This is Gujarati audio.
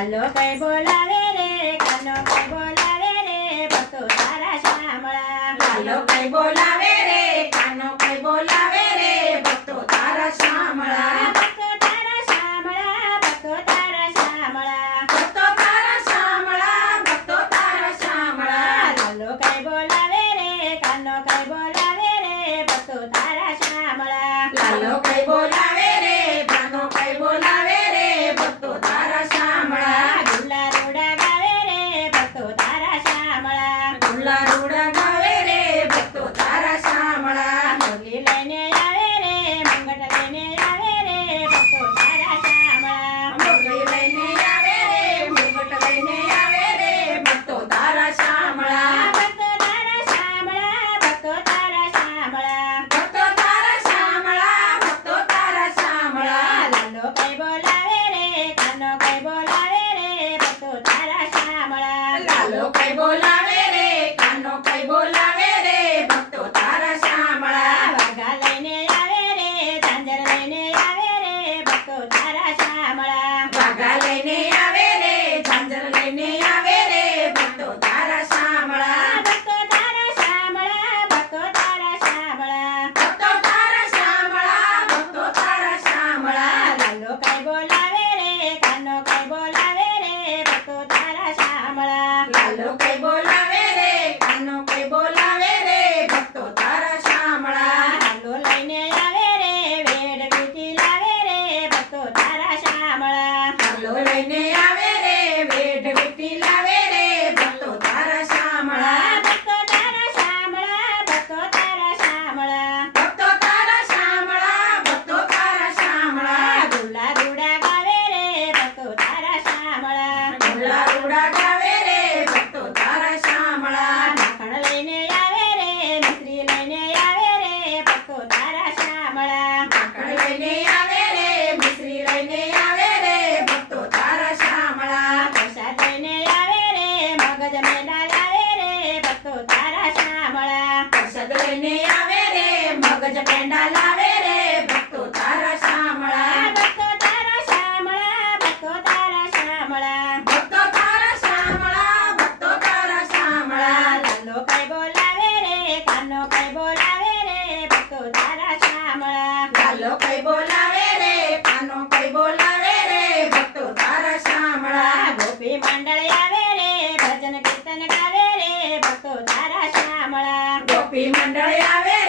લાલો કઈ બોલાવે રે કાનો કઈ બોલાવે રે ભક્તો તારા શામળા લાલો કઈ બોલાવે રે કાનો કઈ બોલાવે રે ભક્તો તારા શામળા ભક્તો તારા શામળા ભક્તો તારા શામળા ભક્તો તારા શામળા ભક્તો તારા શામળા લાલો કઈ બોલાવે રે કાનો કઈ બોલાવે રે ભક્તો તારા શામળા લાલો કઈ બોલાવે રે કાનો કઈ બોલાવે રે ભક્તો તારા શામળા ગુલ્લા રોડા ગાવે રે ભક્તો તારા શામળા ગુલ્લા રૂડા ગાવે રે ભક્તો તારા શામળા મુરલી લઈને આવે રે મંગળ લઈને આવે રે ભક્તો તારા શામળા મુરલી લઈને આવે રે મુગટ લઈને આવે રે ભક્તો તારા શામળા ભક્તો તારા શામળા ભક્તો તારા શામળા ભક્તો તારા શામળા ભક્તો તારા શામળા લાલો કઈ બોલાવે રે કાનો કઈ બોલાવે રે ભક્તો તારા શામળા લાલો કઈ બોલાવે રે કાનો કઈ બોલાવે રે ભક્તો તારા શામળા વાઘા લઈને આવે રે ઝાંઝર લઈને આવે રે ભક્તો તારા શામળા વાઘા લઈને આવે રે ઝાંઝર લઈને આવે રે ભક્તો તારા શામળા ભક્તો તારા શામળા ભક્તો તારા શામળા ભક્તો તારા શામળા ભક્તો તારા શામળા લાલો કઈ બોલાવે રે કાનો કઈ બોલાવે રે ભક્તો તારા શામળા લાલો કઈ બોલાવે રે કાનો કઈ બોલાવે રે ભક્તો તારા શામળા લાલો લઈને આવે રે વેડ વીટી લાવે રે ભક્તો તારા શામળા લાલો લઈને આવે રે વેઢ વીટી લાવે રે ભક્તો તારા શામળા ભક્તો તારા શામળા ભક્તો તારા શામળા ભક્તો તારા શામળા ભક્તો તારા શામળા ગુલ્લા રૂડા ગાવે રે ભક્તો તારા શામળા ગુલ્લા રૂડા ગાવે રે ભક્તો તારા શામળા માખણ લઈને આવે રે મિશ્રી લઈને આવે રે ભક્તો તારા શામળા માખણ લઈને આવે રે મિશ્રી લઈને આવે રે ભક્તો તારા શામળા પ્રસાદ લઈને આવે રે મગજ મેંડા લાવે રે ભક્તો તારા શામળા પ્રસાદ લઈને આવે રે મગજ પેંડા લાવે રે ભક્તો તારા શામળા ભક્તો તારા શામળા ભક્તો તારા શામળા ભક્તો તારા શામળા ભક્તો તારા શામળા લાલો કઈ બોલાવે રે કાનો કઈ બોલાવે રે ભક્તો તારા શામળા લાલો કઈ બોલાવે રે કાનો કઈ બોલાવે રે ભક્તો તારા શામળા ગોપી મંડળ આવે રે ભજન કીર્તન ગાવે રે ભક્તો તારા શામળા ગોપી મંડળ આવે